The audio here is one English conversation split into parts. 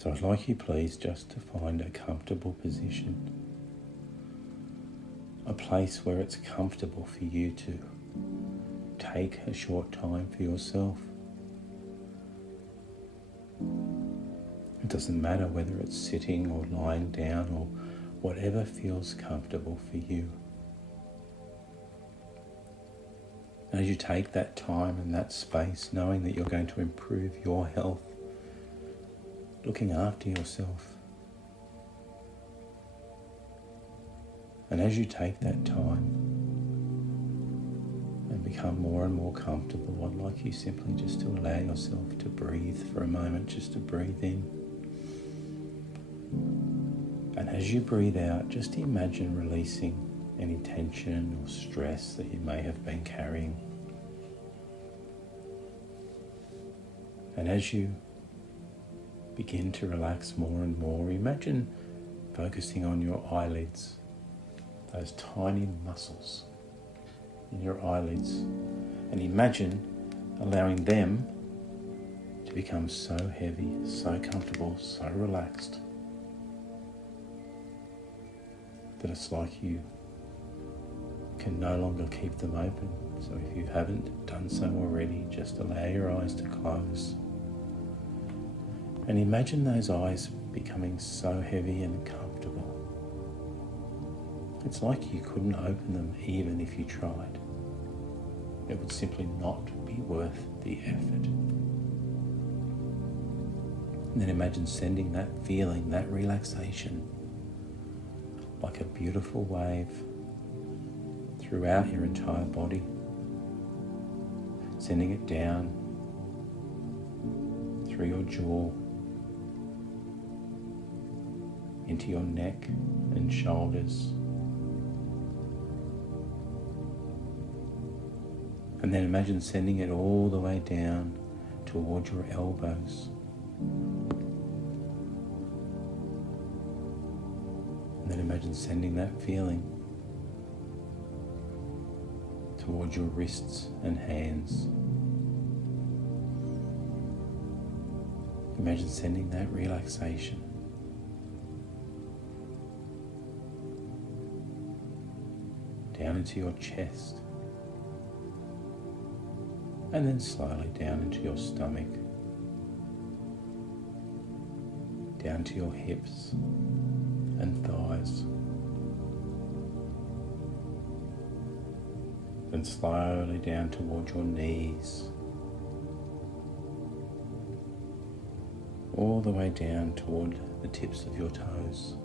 So I'd like you please just to find a comfortable position, a place where it's comfortable for you to take a short time for yourself. It doesn't matter whether it's sitting or lying down or whatever feels comfortable for you. As you take that time and that space, knowing that you're going to improve your health, looking after yourself. And as you take that time and become more and more comfortable, I'd like you simply just to allow yourself to breathe for a moment, just to breathe in. And as you breathe out, just imagine releasing any tension or stress that you may have been carrying. And as you begin to relax more and more, imagine focusing on your eyelids, those tiny muscles in your eyelids, and imagine allowing them to become so heavy, so comfortable, so relaxed that it's like you can no longer keep them open. So if you haven't done so already, just allow your eyes to close. And imagine those eyes becoming so heavy and comfortable. It's like you couldn't open them even if you tried. It would simply not be worth the effort. And then imagine sending that feeling, that relaxation, like a beautiful wave throughout your entire body, sending it down through your jaw, into your neck and shoulders. And then imagine sending it all the way down towards your elbows. And then imagine sending that feeling towards your wrists and hands. Imagine sending that relaxation down into your chest, and then slowly down into your stomach, down to your hips and thighs, then slowly down towards your knees, all the way down toward the tips of your toes,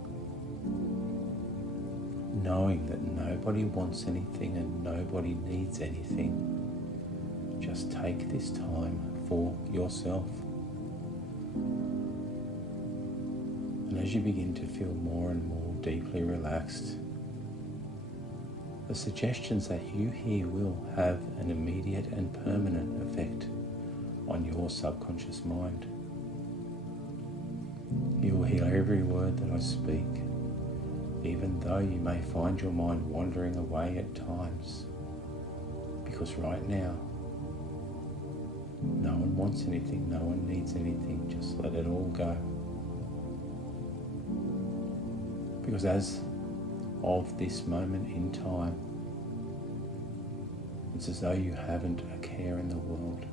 knowing that nobody wants anything and nobody needs anything. Just take this time for yourself. And as you begin to feel more and more deeply relaxed, the suggestions that you hear will have an immediate and permanent effect on your subconscious mind. You will hear every word that I speak, even though you may find your mind wandering away at times, because right now, no one wants anything, no one needs anything, just let it all go. Because as of this moment in time, it's as though you haven't a care in the world.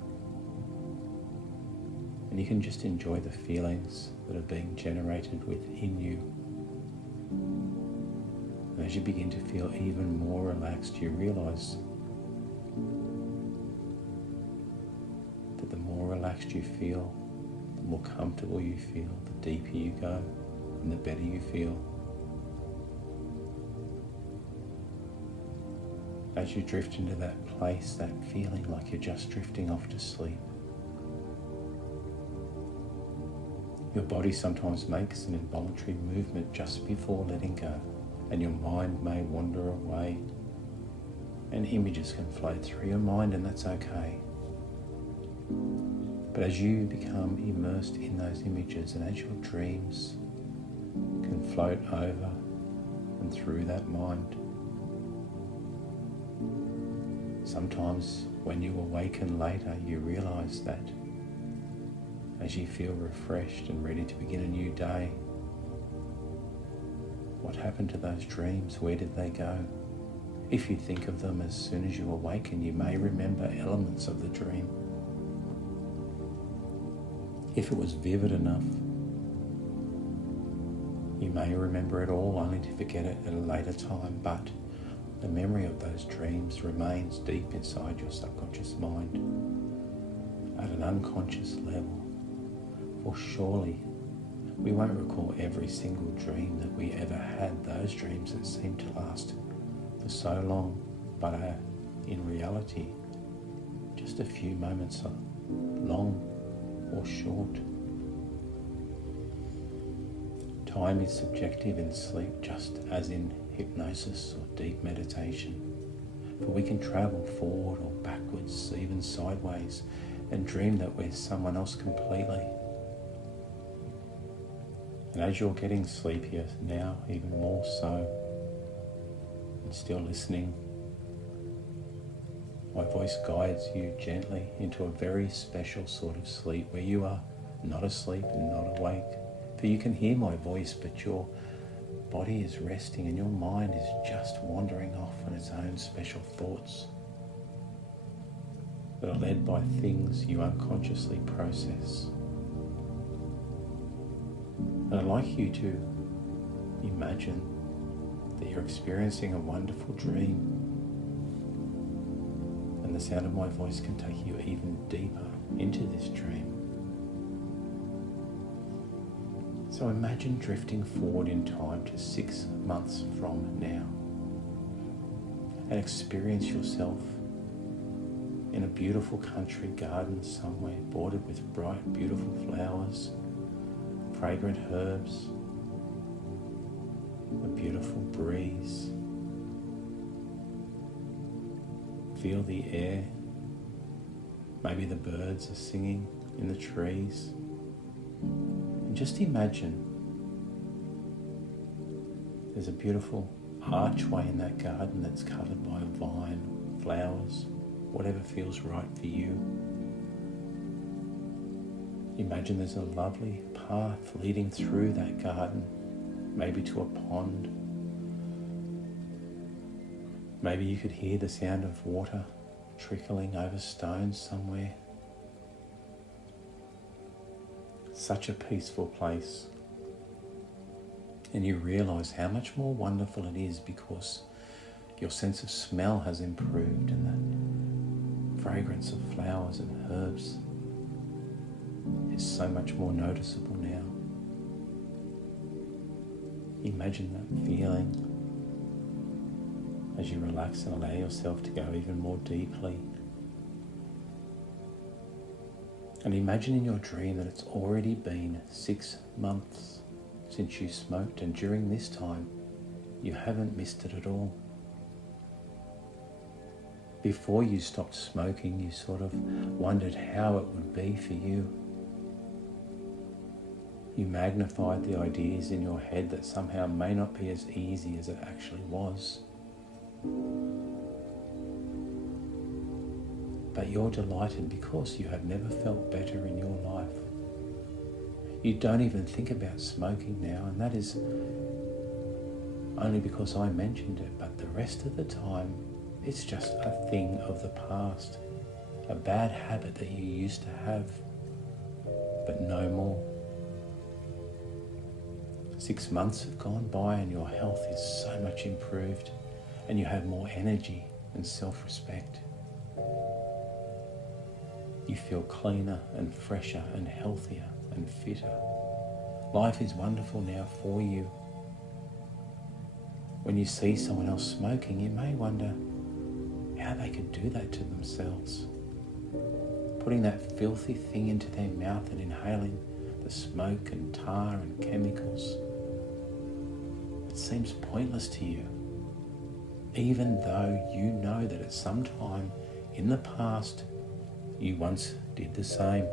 And you can just enjoy the feelings that are being generated within you. And as you begin to feel even more relaxed, you realize that the more relaxed you feel, the more comfortable you feel, the deeper you go, and the better you feel. As you drift into that place, that feeling like you're just drifting off to sleep. Your body sometimes makes an involuntary movement just before letting go, and your mind may wander away, and images can float through your mind, and that's okay. But as you become immersed in those images, and as your dreams can float over and through that mind, sometimes when you awaken later, you realize that as you feel refreshed and ready to begin a new day. What happened to those dreams? Where did they go? If you think of them as soon as you awaken, you may remember elements of the dream. If it was vivid enough, you may remember it all only to forget it at a later time, but the memory of those dreams remains deep inside your subconscious mind at an unconscious level. For surely we won't recall every single dream that we ever had, those dreams that seem to last for so long, but are in reality just a few moments long or short. Time is subjective in sleep, just as in hypnosis or deep meditation, for we can travel forward or backwards, even sideways, and dream that we're someone else completely. And as you're getting sleepier now, even more so, and still listening, my voice guides you gently into a very special sort of sleep where you are not asleep and not awake. For you can hear my voice, but your body is resting and your mind is just wandering off on its own special thoughts that are led by things you unconsciously process. And I'd like you to imagine that you're experiencing a wonderful dream, and the sound of my voice can take you even deeper into this dream. So imagine drifting forward in time to 6 months from now and experience yourself in a beautiful country garden somewhere bordered with bright, beautiful flowers, fragrant herbs, a beautiful breeze. Feel the air. Maybe the birds are singing in the trees. And just imagine there's a beautiful archway in that garden that's covered by vine, flowers, whatever feels right for you. Imagine there's a lovely path leading through that garden, maybe to a pond. Maybe you could hear the sound of water trickling over stones somewhere. Such a peaceful place. And you realize how much more wonderful it is because your sense of smell has improved and the fragrance of flowers and herbs is so much more noticeable now. Imagine that feeling as you relax and allow yourself to go even more deeply. And imagine in your dream that it's already been 6 months since you smoked, and during this time you haven't missed it at all. Before you stopped smoking, you sort of wondered how it would be for you. You magnified the ideas in your head that somehow may not be as easy as it actually was. But you're delighted because you have never felt better in your life. You don't even think about smoking now, and that is only because I mentioned it, but the rest of the time it's just a thing of the past, a bad habit that you used to have, but no more. 6 months have gone by and your health is so much improved and you have more energy and self-respect. You feel cleaner and fresher and healthier and fitter. Life is wonderful now for you. When you see someone else smoking, you may wonder how they could do that to themselves. Putting that filthy thing into their mouth and inhaling the smoke and tar and chemicals. It seems pointless to you, even though you know that at some time in the past you once did the same.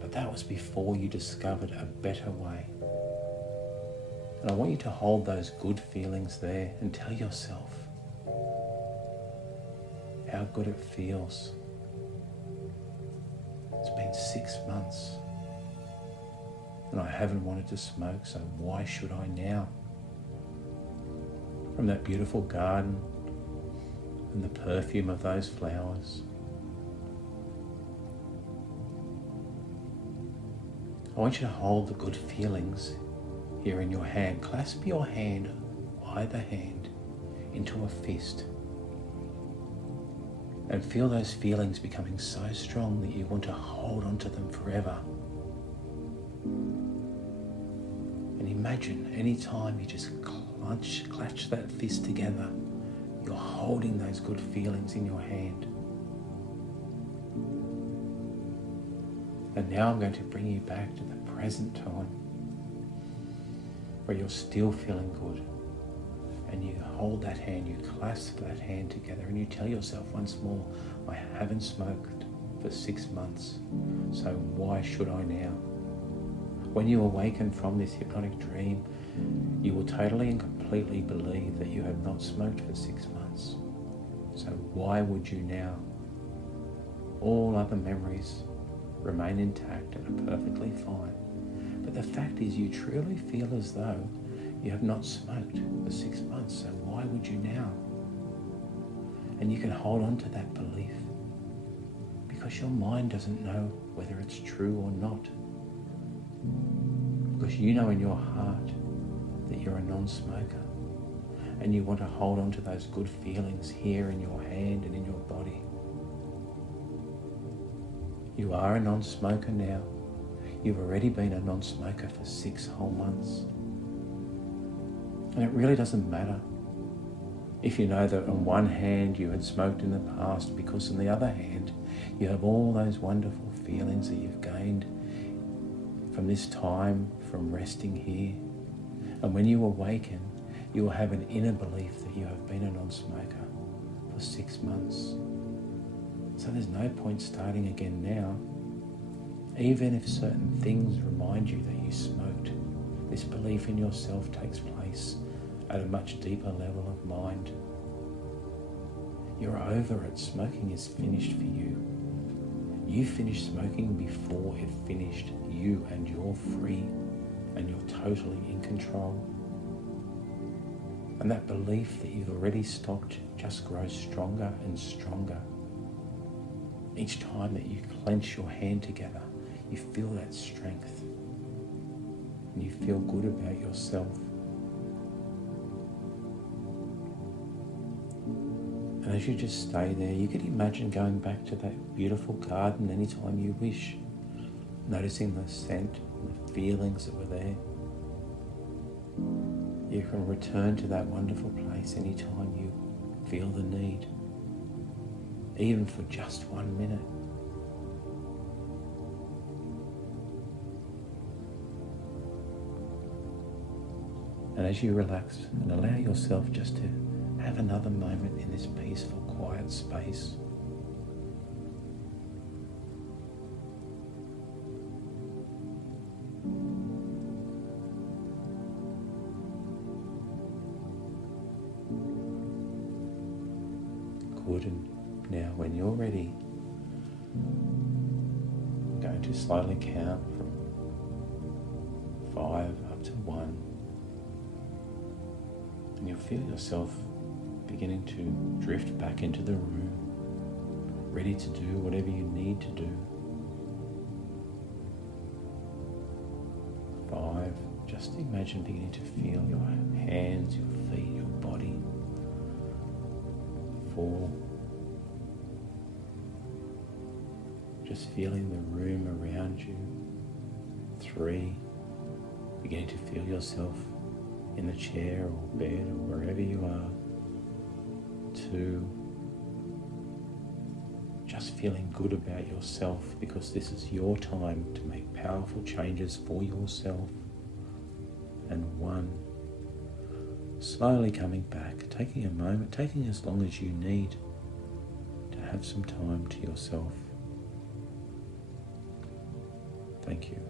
But that was before you discovered a better way. And I want you to hold those good feelings there and tell yourself how good it feels It's been 6 months and I haven't wanted to smoke, so why should I now? From that beautiful garden and the perfume of those flowers, I want you to hold the good feelings here in your hand. Clasp your hand, either hand, into a fist. And feel those feelings becoming so strong that you want to hold on to them forever. And imagine any time you just clutch that fist together, you're holding those good feelings in your hand. And now I'm going to bring you back to the present time where you're still feeling good. And you hold that hand, you clasp that hand together, and you tell yourself once more, I haven't smoked for 6 months, so why should I now? When you awaken from this hypnotic dream, you will totally and completely believe that you have not smoked for 6 months. So why would you now? All other memories remain intact and are perfectly fine. But the fact is, you truly feel as though you have not smoked for 6 months, so why would you now? And you can hold on to that belief because your mind doesn't know whether it's true or not. Because you know in your heart that you're a non-smoker and you want to hold on to those good feelings here in your hand and in your body. You are a non-smoker now. You've already been a non-smoker for 6 whole months. And it really doesn't matter if you know that on one hand you had smoked in the past, because on the other hand you have all those wonderful feelings that you've gained from this time, from resting here. And when you awaken, you will have an inner belief that you have been a non-smoker for 6 months. So there's no point starting again now. Even if certain things remind you that you smoked, this belief in yourself takes place at a much deeper level of mind. You're over it. Smoking is finished for you. You finished smoking before it finished you, and you're free and you're totally in control. And that belief that you've already stopped just grows stronger and stronger. Each time that you clench your hand together, you feel that strength and you feel good about yourself. And as you just stay there, you can imagine going back to that beautiful garden anytime you wish, noticing the scent and the feelings that were there. You can return to that wonderful place anytime you feel the need, even for just 1 minute. And as you relax and allow yourself just to have another moment in this peaceful, quiet space, good. And now when you're ready, I'm going to slowly count from 5 up to 1. And you'll feel yourself beginning to drift back into the room, ready to do whatever you need to do. 5, just imagine beginning to feel your hands, your feet, your body. 4, just feeling the room around you. 3, beginning to feel yourself in the chair or bed or wherever you are. 2, just feeling good about yourself because this is your time to make powerful changes for yourself. And 1, slowly coming back, taking a moment, taking as long as you need to have some time to yourself. Thank you.